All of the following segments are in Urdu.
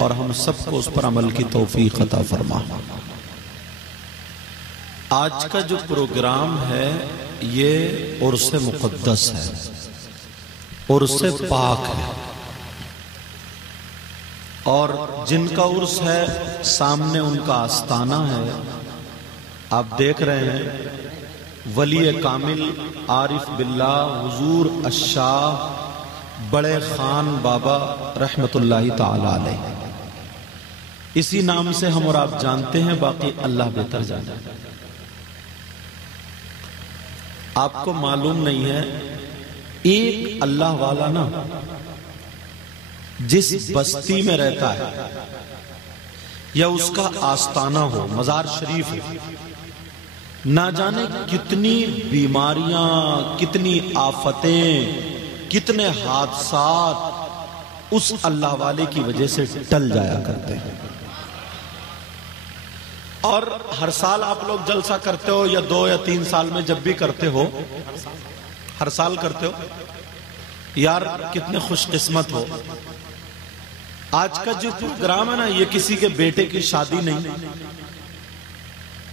اور ہم سب کو اس پر عمل کی توفیق عطا فرما۔ آج کا جو پروگرام ہے یہ عرس مقدس ہے، عرس پاک ہے، اور جن کا عرس ہے سامنے ان کا آستانہ ہے۔ آپ دیکھ رہے ہیں ولی کامل عارف باللہ حضور الشاہ بڑے خان بابا رحمت اللہ تعالی علیہ، اسی نام سے ہم اور آپ جانتے ہیں، باقی اللہ بہتر جانتا ہے۔ آپ کو معلوم نہیں ہے ایک اللہ والا نا جس بستی میں رہتا ہے یا اس کا آستانہ ہو، مزار شریف ہو، نہ جانے کتنی بیماریاں، کتنی آفتیں، کتنے حادثات اس اللہ والے کی وجہ سے ٹل جایا کرتے ہیں۔ اور ہر سال آپ لوگ جلسہ کرتے ہو یا 2 یا 3 سال میں جب بھی کرتے ہو، ہر سال کرتے ہو، یار کتنے خوش قسمت ہو۔ آج کا جو پروگرام ہے نا یہ کسی کے بیٹے کی شادی نہیں،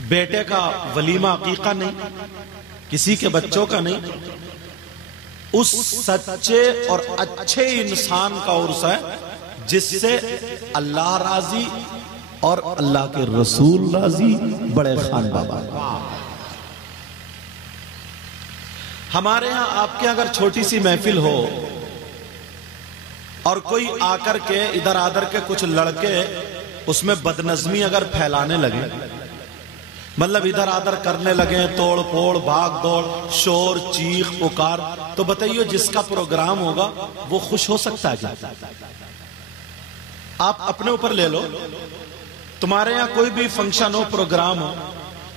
بیٹے کا ولیمہ عقیقہ نہیں، کسی کے بچوں کا نہیں، اس سچے اور اچھے انسان کا عرس ہے جس سے اللہ راضی اور اللہ کے رسول راضی، بڑے خان بابا۔ ہمارے ہاں آپ کے اگر چھوٹی سی محفل ہو اور کوئی آ کر کے ادھر آدھر کے کچھ لڑکے اس میں بدنظمی اگر پھیلانے لگے، مطلب ادھر آدھر کرنے لگے، توڑ پھوڑ، بھاگ دوڑ، شور، چیخ پکار، تو بتائیے جس کا پروگرام ہوگا وہ خوش ہو سکتا ہے کیا؟ آپ اپنے اوپر لے لو، تمہارے یہاں کوئی بھی فنکشن ہو، پروگرام ہو،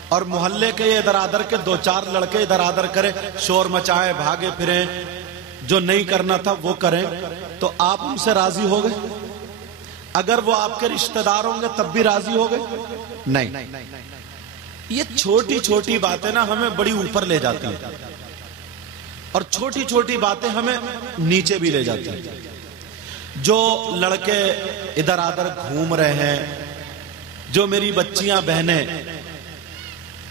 اور محلے کے ادھر آدھر کے 2-4 لڑکے ادھر آدھر کرے، شور مچائے، بھاگے پھریں، جو نہیں کرنا تھا وہ کریں، تو آپ ان سے راضی ہو گئے؟ اگر وہ آپ کے رشتہ دار ہوں گے تب بھی راضی ہو گئے؟ نہیں۔ یہ چھوٹی چھوٹی باتیں نا ہمیں بڑی اوپر لے جاتی ہیں، اور چھوٹی چھوٹی باتیں ہمیں نیچے بھی لے جاتی ہیں۔ جو لڑکے ادھر آدھر گھوم رہے ہیں، جو میری بچیاں بہنیں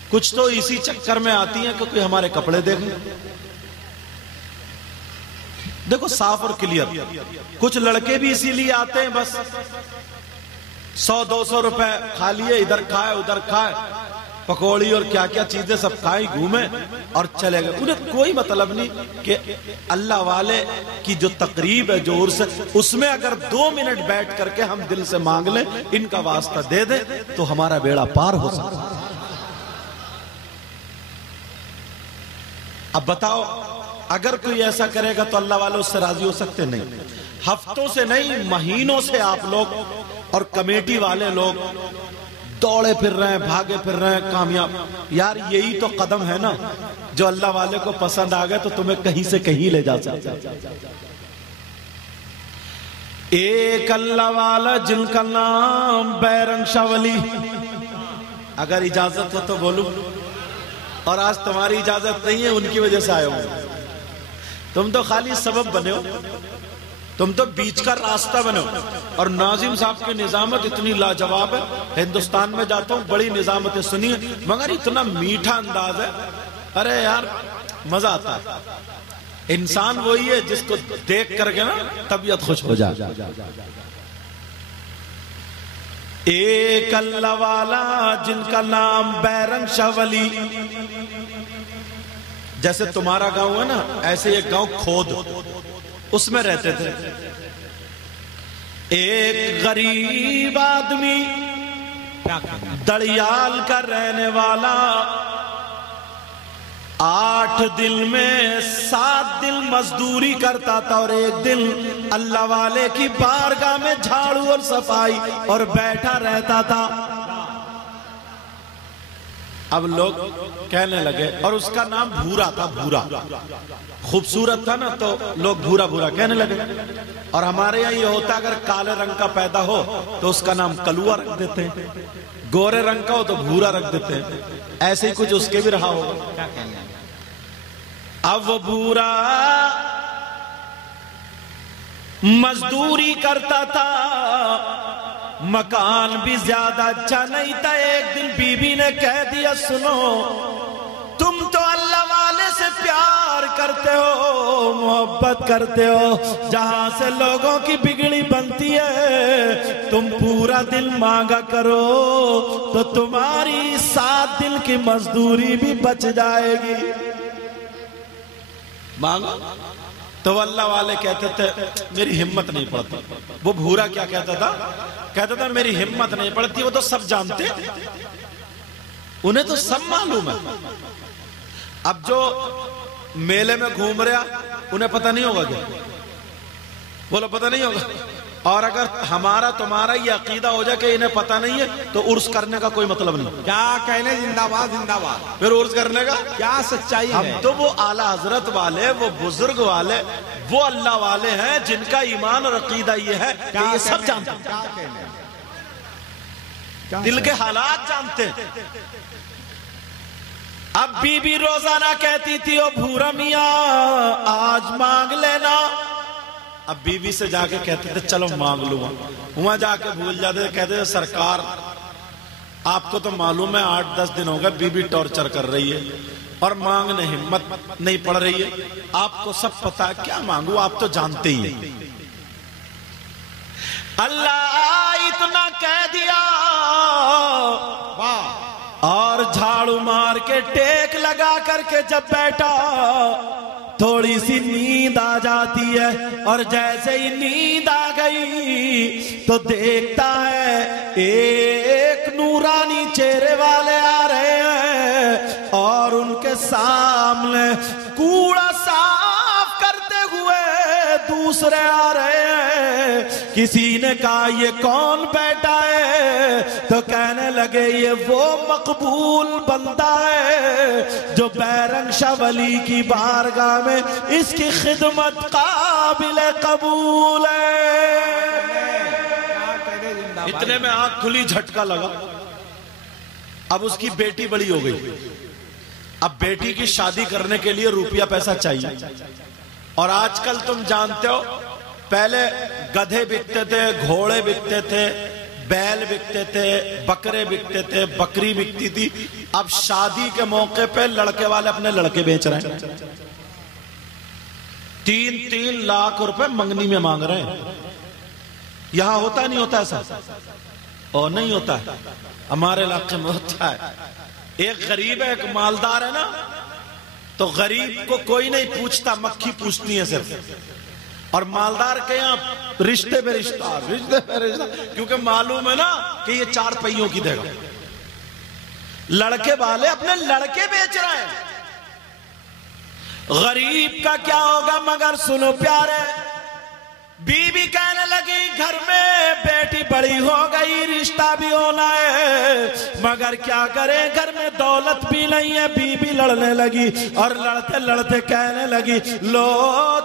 کچھ تو اسی چکر میں آتی ہیں کہ کوئی ہمارے کپڑے دیکھیں، دیکھو صاف اور کلیئر، کچھ لڑکے بھی اسی لیے آتے ہیں، بس 100-200 روپے کھا لیے، ادھر کھائے ادھر کھائے، پکوڑی اور کیا کیا چیزیں سب کھائی، گھومے اور چلے گئے، انہیں کوئی مطلب نہیں کہ اللہ والے کی جو تقریب ہے، جو عرس ہے، اس میں اگر 2 منٹ بیٹھ کر کے ہم دل سے مانگ لیں، ان کا واسطہ دے دیں تو ہمارا بیڑا پار ہو سکتا ہے۔ اب بتاؤ اگر کوئی ایسا کرے گا تو اللہ والے اس سے راضی ہو سکتے؟ نہیں۔ ہفتوں سے نہیں، مہینوں سے آپ لوگ اور کمیٹی والے لوگ دوڑے پھر رہے ہیں، بھاگے پھر رہے ہیں، کامیاب۔ یار یہی تو قدم ہے نا جو اللہ والے کو پسند آ گئے تو تمہیں کہیں سے کہیں لے جا سکتا ہے۔ ایک اللہ والا جن کا نام بیرنگ شاہ ولی، اگر اجازت ہو تو بولوں، اور آج تمہاری اجازت نہیں ہے، ان کی وجہ سے آئے ہوں، تم تو خالی سبب بنے ہو، تم تو بیچ کا راستہ بنے ہو۔ اور ناظم صاحب کی نظامت اتنی لاجواب ہے، ہندوستان میں جاتا ہوں بڑی نظامتیں سنی ہیں، مگر اتنا میٹھا انداز ہے، ارے یار مزہ آتا ہے۔ انسان وہی ہے جس کو دیکھ کر کے نا طبیعت خوش ہو جائے۔ ایک اللہ والا جن کا نام بیرنگ شاہ ولی، جیسے تمہارا گاؤں ہے نا، ایسے ایک گاؤں کھود، اس میں رہتے تھے ایک غریب آدمی، دڑیال کا رہنے والا، 8 دن میں 7 دن مزدوری کرتا تھا، اور 1 دن اللہ والے کی بارگاہ میں جھاڑو اور صفائی اور بیٹھا رہتا تھا۔ اب لوگ کہنے لگے، اور اس کا نام بھورا تھا، بھورا، خوبصورت تھا نا تو لوگ بھورا بھورا کہنے لگے۔ اور ہمارے یہاں یہ ہوتا ہے اگر کالے رنگ کا پیدا ہو تو اس کا نام کلوا رکھ دیتے ہیں، گورے رنگ کا ہو تو بھورا رکھ دیتے ہیں، ایسے ہی کچھ اس کے بھی رہا ہوگا۔ اب وہ بھورا مزدوری کرتا تھا مکان بھی زیادہ اچھا نہیں تھا. ایک دن بی بی نے کہہ دیا سنو تم تو اللہ والے سے پیار کرتے ہو, محبت کرتے ہو, جہاں سے لوگوں کی بگڑی بنتی ہے تم پورا دل مانگا کرو تو تمہاری 7 دن کی مزدوری بھی بچ جائے گی. مانگو. تو اللہ والے کہتے تھے میری ہمت نہیں پڑتی. وہ بھورا کیا کہتا تھا؟ کہتا تھا میری ہمت نہیں پڑتی. وہ تو سب جانتے, انہیں تو سب معلوم ہے. اب جو میلے میں گھوم رہا انہیں پتہ نہیں ہوگا کیا؟ بولو پتہ نہیں ہوگا. اور اگر ہمارا تمہارا یہ عقیدہ ہو جائے کہ انہیں پتہ نہیں ہے تو عرس کرنے کا کوئی مطلب نہیں. کیا کہنے زندہ باد زندہ باد. پھر عرس کرنے کا کیا سچائی ہے؟ ہم تو وہ اعلی حضرت والے, وہ بزرگ والے, وہ اللہ والے ہیں جن کا ایمان اور عقیدہ یہ ہے کہ یہ سب جانتے ہیں, کیا کہنے دل کے حالات جانتے ہیں. اب بی بی روزانہ کہتی تھی او بھورا میاں آج مانگ لینا. اب بی بی سے جا کے کہتے تھے چلو مانگ لوں. وہاں جا کے بھول جاتے تھے, کہتے تھے سرکار آپ کو تو معلوم ہے 8-10 دن ہو گئے بی بی ٹارچر کر رہی ہے اور مانگنے ہمت نہیں پڑ رہی ہے. آپ کو سب پتا ہے کیا مانگوں, آپ تو جانتے ہی ہیں. اللہ اتنا کہہ دیا اور جھاڑو مار کے ٹیک لگا کر کے جب بیٹھا تھوڑی سی نیند آ جاتی ہے. اور جیسے ہی نیند آ گئی تو دیکھتا ہے ایک نورانی چہرے والے آ رہے ہیں اور ان کے سامنے کوڑا صاف کرتے ہوئے دوسرے آ رہے ہیں. کسی نے کہا یہ کون بیٹھا ہے؟ تو کہنے لگے یہ وہ مقبول بندہ ہے جو بیرنگ شاہ ولی کی بارگاہ میں اس کی خدمت قابل قبول ہے. اتنے میں آنکھ کھلی, جھٹکا لگا. اب اس کی بیٹی بڑی ہو گئی. اب بیٹی کی شادی کرنے کے لیے روپیہ پیسہ چاہیے. اور آج کل تم جانتے ہو پہلے گدھے بکتے تھے, گھوڑے بکتے تھے, بیل بکتے تھے, بکرے بکتے تھے, بکری بکتی تھی. اب شادی کے موقع پہ لڑکے والے اپنے لڑکے بیچ رہے ہیں. 3-3 لاکھ روپے منگنی میں مانگ رہے ہیں. یہاں ہوتا نہیں ہوتا ایسا؟ اور نہیں ہوتا ہے, ہمارے علاقے میں ہوتا ہے. ایک غریب ہے, ایک مالدار ہے نا, تو غریب کو کوئی نہیں پوچھتا, مکھی پوچھتی ہے صرف. اور مالدار کے یہاں رشتے پہ رشتہ, رشتے پہ رشتہ, کیونکہ معلوم ہے نا کہ یہ 4 پہیوں کی دے گا. لڑکے والے اپنے لڑکے بیچ رہے ہیں. غریب کا کیا ہوگا؟ مگر سنو پیارے, بی بی کہنے لگی گھر میں بیٹی بڑی ہو گئی, رشتہ بھی ہونا ہے, مگر کیا کرے گھر میں دولت بھی نہیں ہے. بی بی لڑنے لگی اور لڑتے لڑتے کہنے لگی لو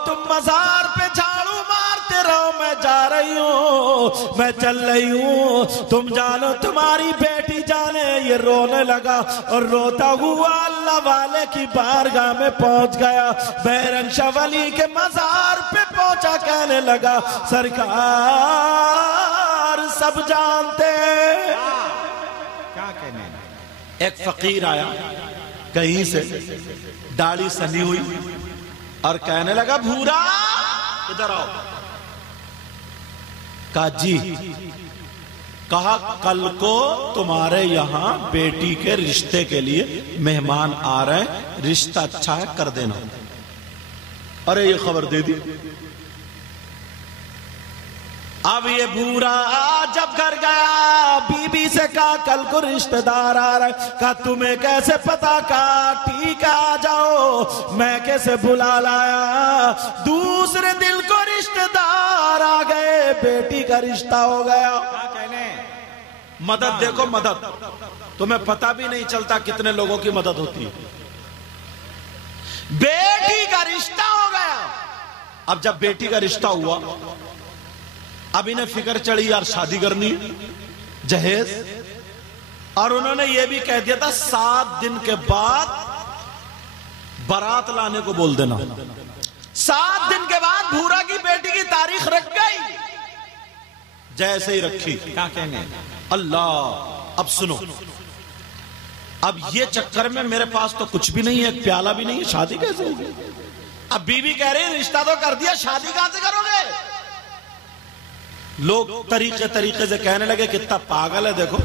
تم مزار پہ جھاڑو مارتے رہو, میں جا رہی ہوں, میں چل رہی ہوں, تم جانو تمہاری بیٹی جانے. یہ رونے لگا اور روتا ہوا اللہ والے کی بارگاہ میں پہنچ گیا. بیرنگ شاہ ولی کے مزار پہ پہنچا, کہنے لگا سرکار سب جانتے ہیں. کیا کہنے؟ ایک فقیر آیا کہیں سے, داڑھی سنی ہوئی, اور کہنے لگا بھورا ادھر آؤ. کہا جی. کہا کل کو تمہارے یہاں بیٹی کے رشتے کے لیے مہمان آ رہے ہیں, رشتہ اچھا ہے کر دینا. ارے یہ خبر دے دی. اب یہ بھورا جب گھر گیا بی بی سے کہا کل کو رشتہ دار آ رہا ہے. کہا تمہیں کیسے پتا؟ کہا ٹھیک ہے آ جاؤ, میں کیسے بلا لایا. دوسرے دل کو رشتہ دار آ گئے, بیٹی کا رشتہ ہو گیا. مدد دیکھو مدد, تمہیں پتا بھی نہیں چلتا کتنے لوگوں کی مدد ہوتی ہے. بیٹی کا رشتہ ہو گیا. اب جب بیٹی کا رشتہ ہوا اب انہیں فکر چڑھی یار شادی کرنی, جہیز. اور انہوں نے یہ بھی کہہ دیا تھا 7 دن کے بعد بارات لانے کو بول دینا. 7 دن کے بعد بھورا کی بیٹی کی تاریخ رکھ گئی. جیسے ہی رکھی. کیا کہنے ہیں؟ اللہ. اب سنو، اب یہ چکر میں میرے پاس تو کچھ بھی نہیں ہے، ایک پیالہ بھی نہیں ہے، شادی کیسے ہوگی؟ اب بیوی کہہ رہی ہے رشتہ تو کر دیا، شادی کہاں سے کرو گے؟ لوگ طریقے سے کہنے لگے کتنا پاگل ہے. دیکھو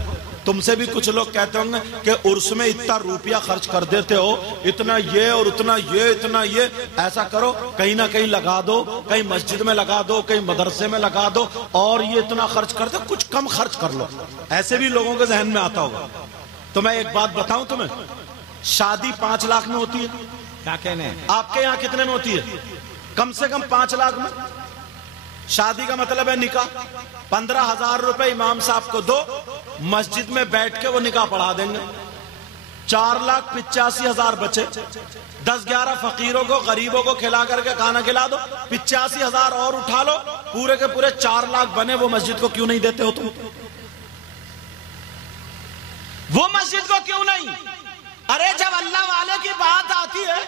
تم سے بھی کچھ لوگ کہتے ہوں گے کہ عرس میں اتنا روپیہ خرچ کر دیتے ہو، اتنا یہ اور اتنا یہ، اتنا یہ. ایسا کرو کہیں نہ کہیں لگا دو، کہیں مسجد میں لگا دو، کہیں مدرسے میں لگا دو، اور یہ اتنا خرچ کر دو، کچھ کم خرچ کر لو. ایسے بھی لوگوں کے ذہن میں آتا ہوگا. تو میں ایک بات بتاؤں تمہیں، شادی 5 لاکھ میں ہوتی ہے. کیا کہنے ہیں؟ آپ کے یہاں کتنے میں ہوتی ہے؟ کم سے کم 5 لاکھ میں. شادی کا مطلب ہے نکاح. 15,000 روپے امام صاحب کو دو، مسجد میں بیٹھ کے وہ نکاح پڑھا دیں گے. 4,85,000 بچے، 10-11 فقیروں کو، غریبوں کو کھلا کر کے کھانا کھلا دو، 85,000 اور اٹھا لو، پورے کے پورے 4 لاکھ بنے. وہ مسجد کو کیوں نہیں دیتے ہو تم؟ وہ مسجد کو کیوں نہیں؟ ارے جب اللہ والے کی بات آتی ہے،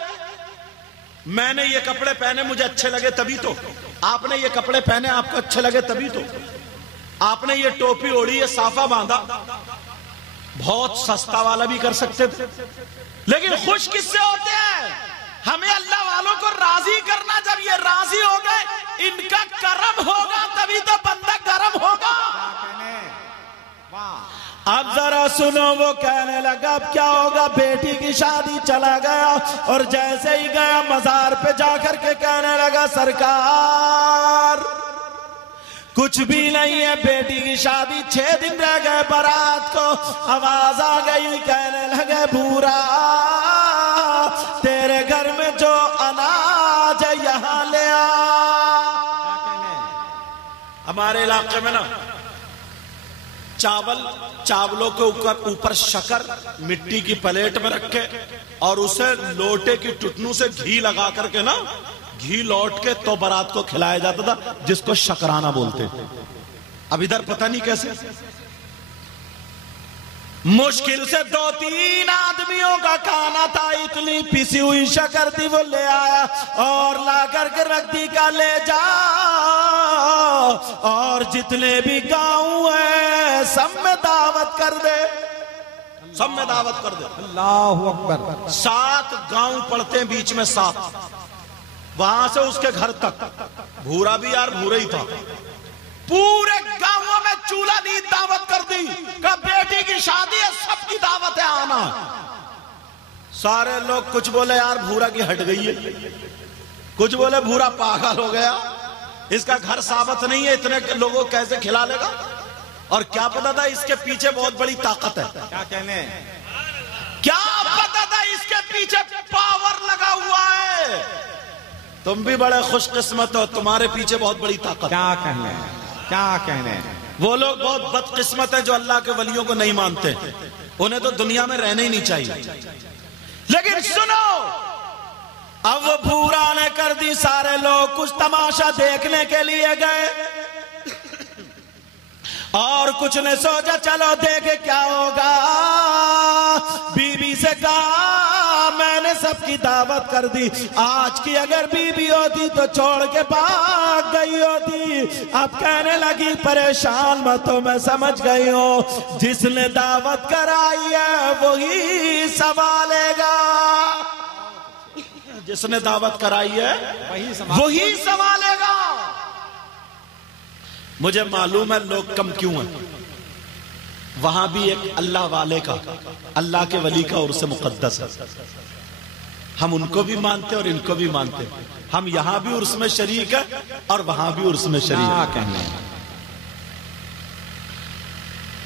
میں نے یہ کپڑے پہنے مجھے اچھے لگے تبھی تو، آپ نے یہ کپڑے پہنے آپ کو اچھے لگے تبھی تو، آپ نے یہ ٹوپی اوڑھی، یہ صافہ باندھا، بہت سستا والا بھی کر سکتے تھے. لیکن خوش کس سے ہوتے ہیں؟ ہمیں اللہ والوں کو راضی کرنا. جب یہ راضی ہو گئے، ان کا کرم ہوگا تبھی تو بندہ کرم ہوگا. اب ذرا سنو، وہ کہنے لگا اب کیا ہوگا؟ بیٹی کی شادی چلا گیا، اور جیسے ہی گیا مزار پہ جا کر کے کہنے لگا سرکار کچھ بھی نہیں ہے، بیٹی کی شادی 6 دن رہ گئے بارات کو. آواز آ گئی، کہنے لگے بھورا تیرے گھر میں جو اناج ہے یہاں لے آ. ہمارے علاقے میں نا چاولوں کے اوپر شکر مٹی کی پلیٹ میں رکھے، اور اسے لوٹے کی ٹٹنوں سے گھی لگا کر کے نا، گھی لوٹ کے تو برات کو کھلایا جاتا تھا، جس کو شکرانہ بولتے. اب ادھر پتہ نہیں کیسے مشکل سے 2-3 آدمیوں کا کھانا تھا، اتنی پیسی ہوئی شکر تھی، وہ لے آیا اور لا کر کے رکھ دی کا لے جا، اور جتنے بھی گاؤں ہیں سب میں دعوت کر دے، سب میں دعوت کر دے. اللہ اکبر. 7 گاؤں پڑتے ہیں بیچ میں 7، وہاں سے اس کے گھر تک. بھورا بھی یار بھورا ہی تھا. پورے گاؤں میں چولہا دی دعوت کر دی کہ بیٹی کی شادی ہے، سب کی دعوت ہے آنا. سارے لوگ کچھ بولے یار بھورا کی ہٹ گئی ہے، کچھ بولے بھورا پاگل ہو گیا، اس کا گھر ثابت نہیں ہے، اتنے لوگوں کیسے کھلا لے گا. اور کیا پتا تھا اس کے پیچھے بہت بڑی طاقت ہے. کیا کہنے ہیں؟ کیا پتا تھا اس کے پیچھے پاور لگا ہوا ہے. تم بھی بڑے خوش قسمت ہو، تمہارے پیچھے بہت بڑی طاقت. کیا کہنے ہیں؟ کیا کہنے ہیں؟ وہ لوگ بہت بد قسمت ہیں جو اللہ کے ولیوں کو نہیں مانتے، انہیں تو دنیا میں رہنا ہی نہیں چاہیے. لیکن سنو، اب وہ بھورا نے کر دی، سارے لوگ کچھ تماشا دیکھنے کے لیے گئے، اور کچھ نے سوچا چلو دیکھے کیا ہوگا. بی بی سے کہا میں نے سب کی دعوت کر دی، آج کی اگر بی بی ہوتی تو چھوڑ کے بھاگ گئی ہوتی. اب کہنے لگی پریشان مت ہو، میں سمجھ گئی ہوں، جس نے دعوت کرائی ہے وہی سنبھالے گا. جس نے دعوت کرائی ہے وہی سنبھالے گا. مجھے معلوم ہے لوگ کم کیوں ہیں، وہاں بھی ایک اللہ والے کا، اللہ کے ولی کا عرس مقدس ہے. ہم ان کو بھی مانتے اور ان کو بھی مانتے. ہم یہاں بھی عرس میں شریک ہیں اور وہاں بھی عرس میں شریک ہیں.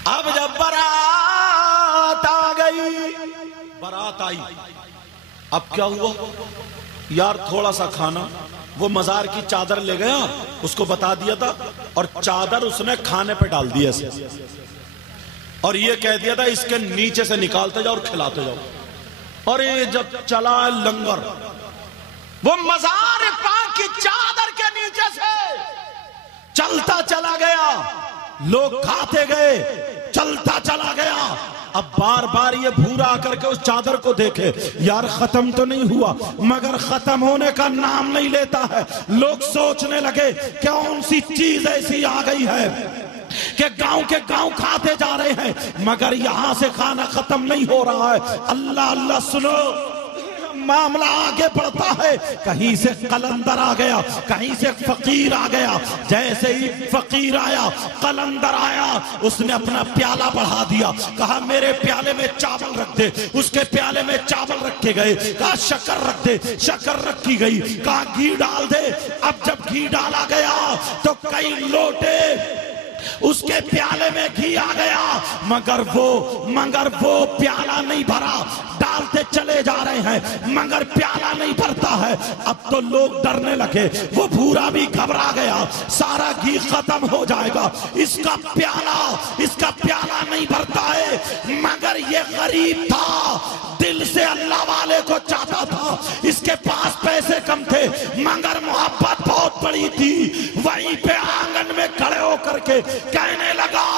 اب جب برات آ گئی، برات آئی، اب کیا ہوا یار؟ تھوڑا سا کھانا، وہ مزار کی چادر لے گیا، اس کو بتا دیا تھا، اور چادر اس نے کھانے پہ ڈال دیا اور یہ کہہ دیا تھا اس کے نیچے سے نکالتے جاؤ اور کھلاتے جاؤ. اور یہ جب چلا لنگر، وہ مزار پاک کی چادر کے نیچے سے چلتا چلا گیا، لوگ کھاتے گئے، چلتا چلا گیا. اب بار بار یہ بھورا آ کر کے اس چادر کو دیکھے، یار ختم تو نہیں ہوا، مگر ختم ہونے کا نام نہیں لیتا ہے. لوگ سوچنے لگے کون سی چیز ایسی آ گئی ہے کہ گاؤں کے گاؤں کھاتے جا رہے ہیں مگر یہاں سے کھانا ختم نہیں ہو رہا ہے۔ اللہ اللہ سنو، معاملہ آگے بڑھتا ہے، کہیں سے قلندر آ گیا، کہیں سے فقیر آ گیا۔ جیسے ہی فقیر آیا، قلندر آیا، اس نے اپنا پیالہ بڑھا دیا، کہا میرے پیالے میں چاول رکھ دے۔ اس کے پیالے میں چاول رکھے گئے، کہا شکر رکھ دے، شکر رکھی گئی، کہا گھی ڈال دے۔ اب جب گھی ڈالا گیا تو کئی لوٹے اس کے پیالے میں گھی آ گیا، مگر وہ پیالہ نہیں بھرا۔ ڈالتے چلے جا رہے ہیں مگر پیالہ نہیں بھرتا ہے۔ اب تو لوگ ڈرنے لگے، وہ بھورا بھی گھبرا گیا، سارا گھی ختم ہو جائے گا، اس کا پیالہ نہیں بھرتا ہے۔ مگر یہ غریب تھا، دل سے اللہ والے کو چاہتا تھا، اس کے پاس پیسے کم تھے مگر محبت بہت بڑی تھی۔ وہیں پہ آنگن میں کھڑے ہو کر کے کہنے لگا،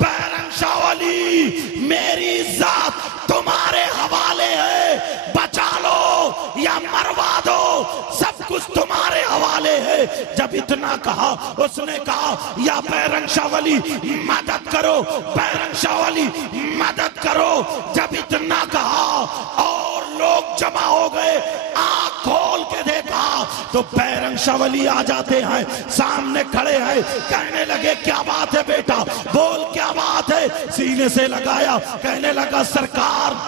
بیرنگ شاہ ولی میری ذات تمہارے حوالے ہے، بچا لو یا مروا دو، سب کچھ تمہارے حوالے ہے۔ جب اتنا کہا اس نے کہا یا بیرنگ شاہ ولی مدد کرو، بیرنگ شاہ ولی مدد کرو۔ جب اتنا کہا اور لوگ جمع ہو گئے، آنکھ کھول کے دیکھا تو بیرنگ شاہ ولی آ جاتے ہیں، سامنے کھڑے ہیں، کہنے لگے کیا بات ہے بیٹا، بول کیا بات ہے۔ سینے سے لگایا، کہنے لگا سرکار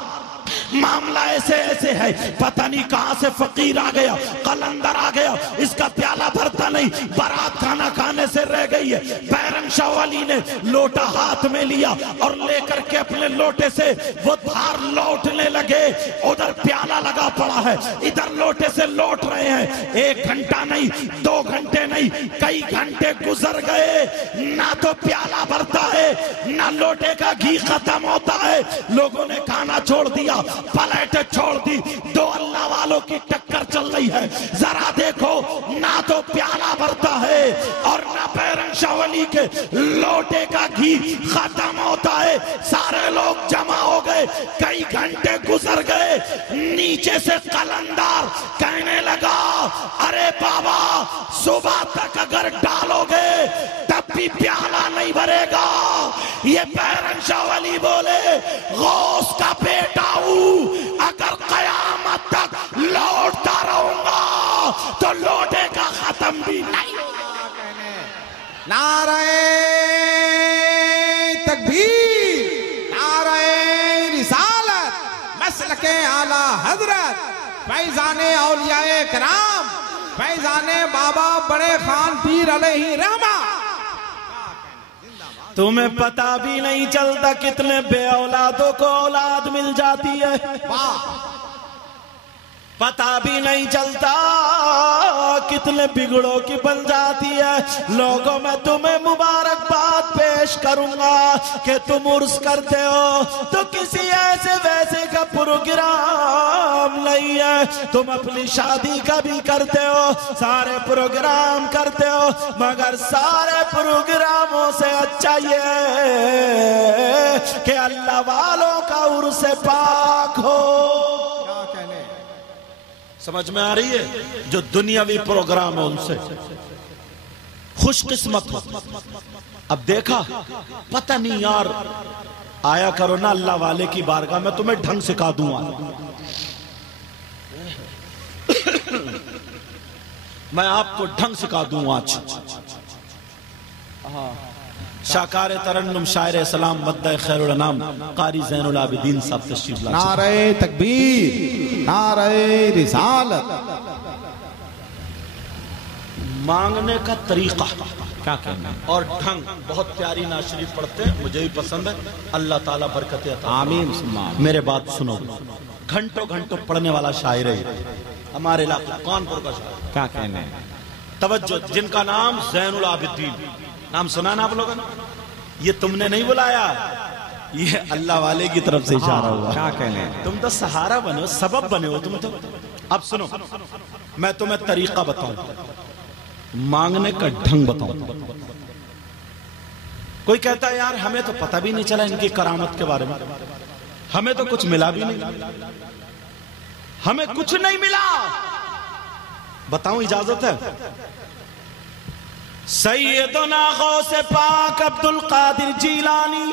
معاملہ ایسے ہے، پتہ نہیں کہاں سے فقیر آ گیا، قلندر آ گیا، اس کا پیالہ بھرتا نہیں، بارات کھانا کھانے سے رہ گئی ہے۔ بیرنگ شاہ ولی نے لوٹا ہاتھ میں لیا اور لے کر کے اپنے لوٹے سے وہ دھار لوٹنے لگے۔ ادھر پیالہ لگا پڑا ہے، ادھر لوٹے سے لوٹ رہے ہیں۔ 1 گھنٹہ نہیں، 2 گھنٹے نہیں، کئی گھنٹے گزر گئے، نہ تو پیالہ بھرتا ہے نہ لوٹے کا گھی ختم ہوتا ہے۔ لوگوں نے کھانا چھوڑ دیا، پلیٹ چھوڑ دی۔ 2 اللہ والوں کی ٹکر چل رہی ہے، ذرا دیکھو، نہ تو پیالہ بھرتا ہے اور نہ بیرنگ شاہ ولی کے لوٹے کا گھی ختم ہوتا ہے۔ سارے لوگ جمع ہو گئے، کئی گھنٹے گزر گئے۔ نیچے سے قلندر کہنے لگا، ارے بابا صبح تک اگر ڈالو گے تب بھی پیالہ نہیں بھرے گا۔ یہ بیرنگ شاہ ولی بولے، غوث کا بیٹا ہوں، اگر قیامت تک لوٹتا رہوں گا تو لوٹے کا ختم بھی نہیں ہوگا۔ نعرہ تکبیر، نعرہ رسالت، مسلک اعلی حضرت فیضان اولیاء کرام، فیضان بابا بڑے خان پیر علیہ رحمہ۔ تمہیں پتہ بھی نہیں چلتا کتنے بے اولادوں کو اولاد مل جاتی ہے، پتہ بھی نہیں چلتا کتنے بگڑوں کی بن جاتی ہے۔ لوگوں میں تمہیں مبارکباد پیش کروں گا کہ تم عرس کرتے ہو تو کسی ایسے ویسے کا پروگرام نہیں ہے، تم اپنی شادی کا بھی کرتے ہو، سارے پروگرام کرتے ہو، مگر سارے پروگراموں سے اچھا یہ ہے کہ اللہ والوں کا عرس پاک ہو۔ سمجھ میں آ رہی ہے؟ جو دنیاوی پروگرام ہے ان سے خوش قسمت ہو۔ اب دیکھا، پتہ نہیں یار، آیا کرو نا اللہ والے کی بارگاہ میں، تمہیں ڈھنگ سکھا دوں گا، میں آپ کو ڈھنگ سکھا دوں گا۔ آج شاکار ترنم شاعر اسلام مدہ خیر الانام قاری زین العابدین صاحب تشریف لائے۔ نعرہ تکبیر، نعرہ رسالت۔ مانگنے کا طریقہ کیا کہنا ہے؟ اور ڈھنگ بہت پیاری نعت شریف پڑھتے ہیں، مجھے بھی پسند ہے، اللہ تعالیٰ برکت عطا۔ آمین۔ میرے بات سنو، گھنٹوں گھنٹوں پڑھنے والا شاعر ہے ہمارے علاقے کانپور کا شاعر۔ کیا کہنا ہے؟ توجہ، جن کا نام زین العابدین، نام سنا نا آپ لوگوں نے؟ یہ تم نے نہیں بلایا، یہ اللہ والے کی طرف سے اشارہ ہوا۔ کیا کہنا ہے؟ تم تو سہارا بنے ہو، سبب بنے ہو تم تو۔ اب سنو، میں تمہیں طریقہ بتاؤں، مانگنے کا ڈھنگ بتاؤں۔ کوئی کہتا ہے یار ہمیں تو پتہ بھی نہیں چلا ان کی کرامت کے بارے میں، ہمیں تو کچھ ملا بھی نہیں، ہمیں کچھ نہیں ملا۔ بتاؤں، اجازت ہے؟ سیدنا غوث پاک عبد القادر جیلانی،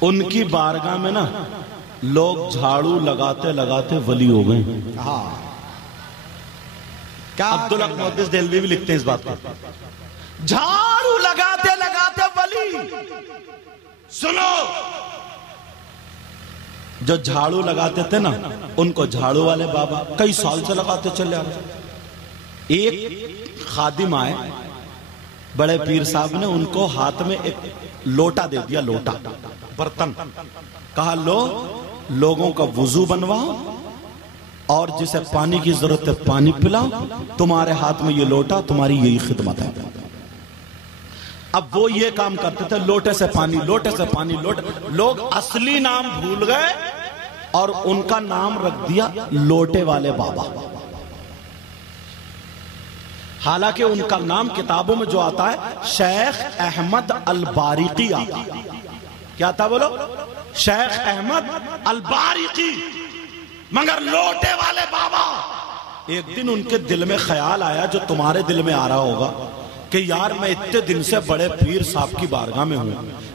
ان کی بارگاہ میں نا لوگ جھاڑو لگاتے لگاتے ولی ہو گئے. عبدالحق محدث دہلوی بھی لکھتے ہیں اس بات کو، جھاڑو لگاتے لگاتے ولی. سنو، جو جھاڑو لگاتے تھے نا ان کو جھاڑو والے بابا کئی سال سے لگاتے چلے آ رہے. ایک خادم آئے، بڑے پیر صاحب نے ان کو ہاتھ میں ایک لوٹا دے دیا، لوٹا برتن، کہا لو لوگوں کا وضو بنواؤ اور جسے پانی کی ضرورت ہے پانی پلاؤ، تمہارے ہاتھ میں یہ لوٹا، تمہاری یہی خدمت ہے. اب وہ یہ کام کرتے تھے، لوٹے سے پانی، لوٹے سے پانی، لوٹے. لوگ اصلی نام بھول گئے اور ان کا نام رکھ دیا لوٹے والے بابا. حالانکہ ان کا نام کتابوں میں جو آتا ہے شیخ احمد البارقی آتا ہے. کیا تھا بولو؟ شیخ احمد البارقی، مگر لوٹے والے بابا. ایک دن ان کے دل میں خیال آیا جو تمہارے دل میں آ رہا ہوگا کہ یار میں اتنے دن سے بڑے پیر صاحب کی بارگاہ میں ہوں،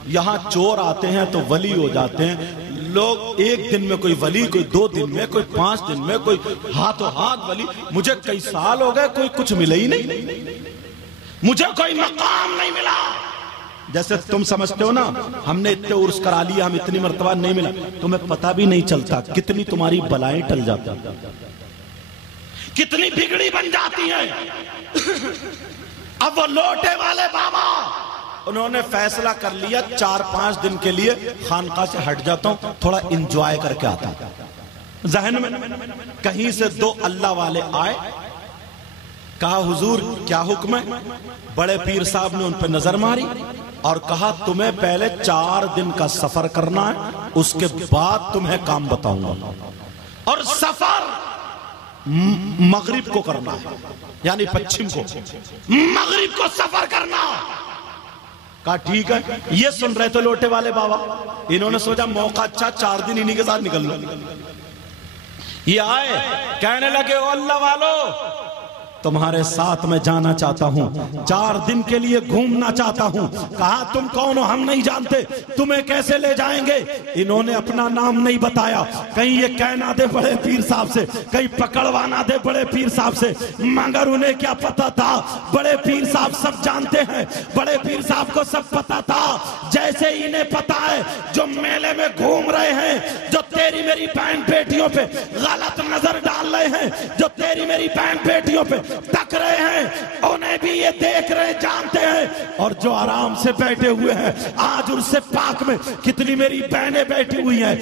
یہاں چور آتے ہیں تو ولی ہو جاتے ہیں. لوگ ایک دن میں کوئی ولی، کوئی 2 دن میں، کوئی 5 دن میں، کوئی ہاتھوں ہاتھ ولی. مجھے کئی سال ہو گئے کوئی کچھ ملے ہی نہیں، مجھے کوئی مقام نہیں ملا. جیسے تم سمجھتے ہو نا ہم نے اتنے عرس کرا لیا، ہم اتنی مرتبہ نہیں ملا. تمہیں پتہ بھی نہیں چلتا کتنی تمہاری بلائیں ٹل جاتی، کتنی بگڑی بن جاتی ہیں. اب وہ لوٹے والے بابا انہوں نے فیصلہ کر لیا 4-5 دن کے لیے خانقاہ سے ہٹ جاتا ہوں، تھوڑا انجوائے کر کے آتا ہوں. ذہن میں کہیں سے 2 اللہ والے آئے، کہا حضور کیا حکم ہے؟ بڑے پیر صاحب نے ان پہ نظر ماری اور کہا تمہیں پہلے 4 دن کا سفر کرنا ہے، اس کے بعد تمہیں کام بتاؤں گا. اور سفر مغرب کو کرنا ہے، یعنی پچھم کو، مغرب کو سفر کرنا. کہا ٹھیک ہے. یہ سن رہے تھے لوٹے والے بابا، انہوں نے سوچا موقع اچھا، 4 دن انہی کے ساتھ نکل لو. یہ آئے کہنے لگے او اللہ والو، تمہارے ساتھ میں جانا چاہتا ہوں، 4 دن کے لیے گھومنا چاہتا ہوں. کہا تم کون ہو؟ ہم نہیں جانتے، تمہیں کیسے لے جائیں گے؟ انہوں نے اپنا نام نہیں بتایا، کہیں یہ کہنا دے بڑے پیر صاحب سے، کہیں پکڑوانا دے بڑے پیر صاحب سے. مگر انہیں کیا پتا تھا بڑے پیر صاحب سب جانتے ہیں، بڑے پیر صاحب کو سب پتا تھا. جیسے انہیں پتا ہے جو میلے میں گھوم رہے ہیں، جو تیری میری بہن بیٹیوں پہ غلط نظر ڈال رہے ہیں، جو تیری میری بہن بیٹیوں پہ تک رہے ہیں، انہیں بھی یہ دیکھ رہے جانتے ہیں. اور جو آرام سے بیٹھے ہوئے ہیں، آج ان سے پاک میں کتنی میری بہنیں بیٹھی ہوئی ہیں.